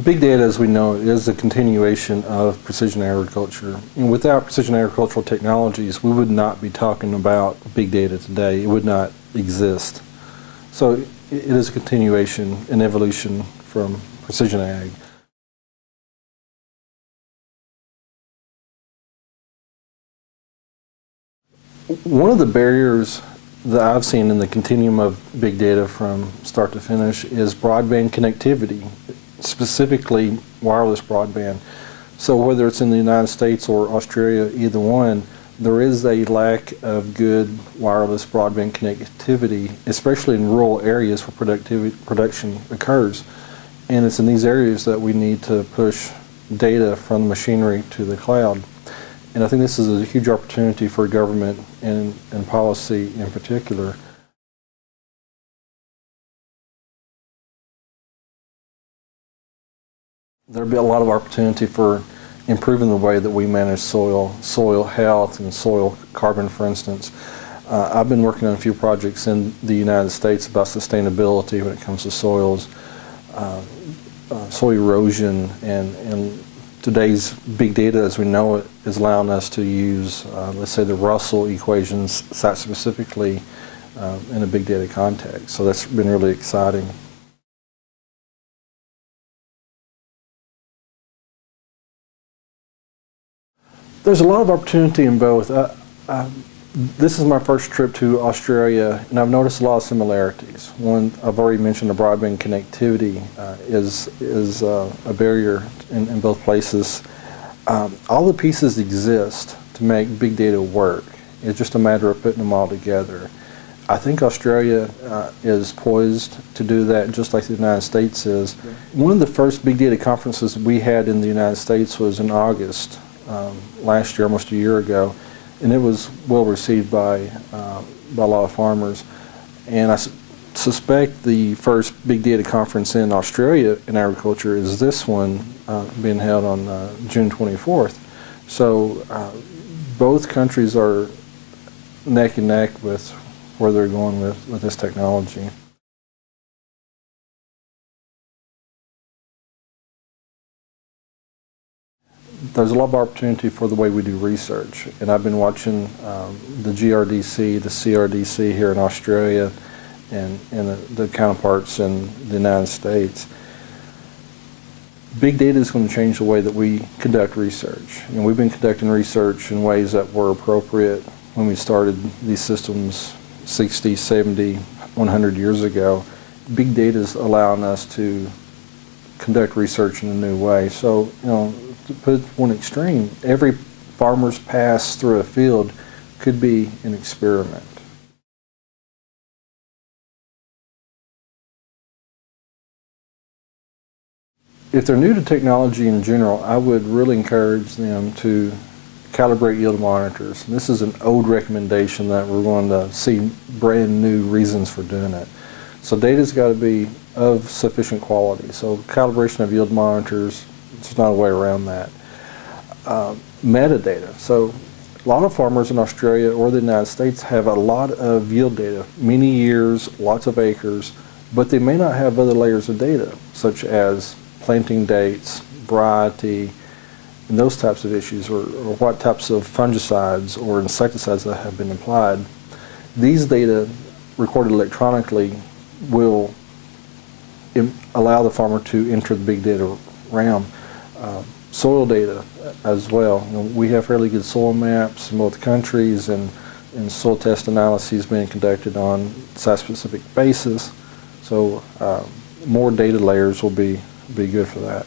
Big data, as we know it, is a continuation of precision agriculture. And without precision agricultural technologies, we would not be talking about big data today. It would not exist. So it is a continuation, an evolution from precision ag. One of the barriers that I've seen in the continuum of big data from start to finish is broadband connectivity, specifically wireless broadband. So whether it's in the United States or Australia, either one, there is a lack of good wireless broadband connectivity, especially in rural areas where production occurs. And it's in these areas that we need to push data from the machinery to the cloud. And I think this is a huge opportunity for government and policy in particular. There'll be a lot of opportunity for improving the way that we manage soil health and soil carbon, for instance. I've been working on a few projects in the United States about sustainability when it comes to soils, soil erosion, and today's big data, as we know it, is allowing us to use, let's say, the Russell equations site-specifically in a big data context. So that's been really exciting. There's a lot of opportunity in both. This is my first trip to Australia, and I've noticed a lot of similarities. One, I've already mentioned the broadband connectivity is a barrier in both places. All the pieces exist to make big data work. It's just a matter of putting them all together. I think Australia is poised to do that just like the United States is. One of the first big data conferences we had in the United States was in August last year, almost a year ago, and it was well received by a lot of farmers. And I suspect the first big data conference in Australia in agriculture is this one being held on June 24th. So both countries are neck and neck with where they're going with this technology. There's a lot of opportunity for the way we do research, and I've been watching the GRDC, the CRDC here in Australia, and the counterparts in the United States. Big data is going to change the way that we conduct research. And we've been conducting research in ways that were appropriate when we started these systems 60, 70, 100 years ago. Big data is allowing us to conduct research in a new way. So, to put it one extreme, every farmer's pass through a field could be an experiment. If they're new to technology in general, I would really encourage them to calibrate yield monitors. And this is an old recommendation that we're going to see brand new reasons for doing it. So data's got to be of sufficient quality. So calibration of yield monitors, there's not a way around that. Metadata. So a lot of farmers in Australia or the United States have a lot of yield data, many years, lots of acres, but they may not have other layers of data, such as planting dates, variety, and those types of issues, or what types of fungicides or insecticides that have been applied. These data recorded electronically will allow the farmer to enter the big data realm. Soil data as well. We have fairly good soil maps in both countries, and soil test analyses being conducted on site-specific basis. So more data layers will be good for that.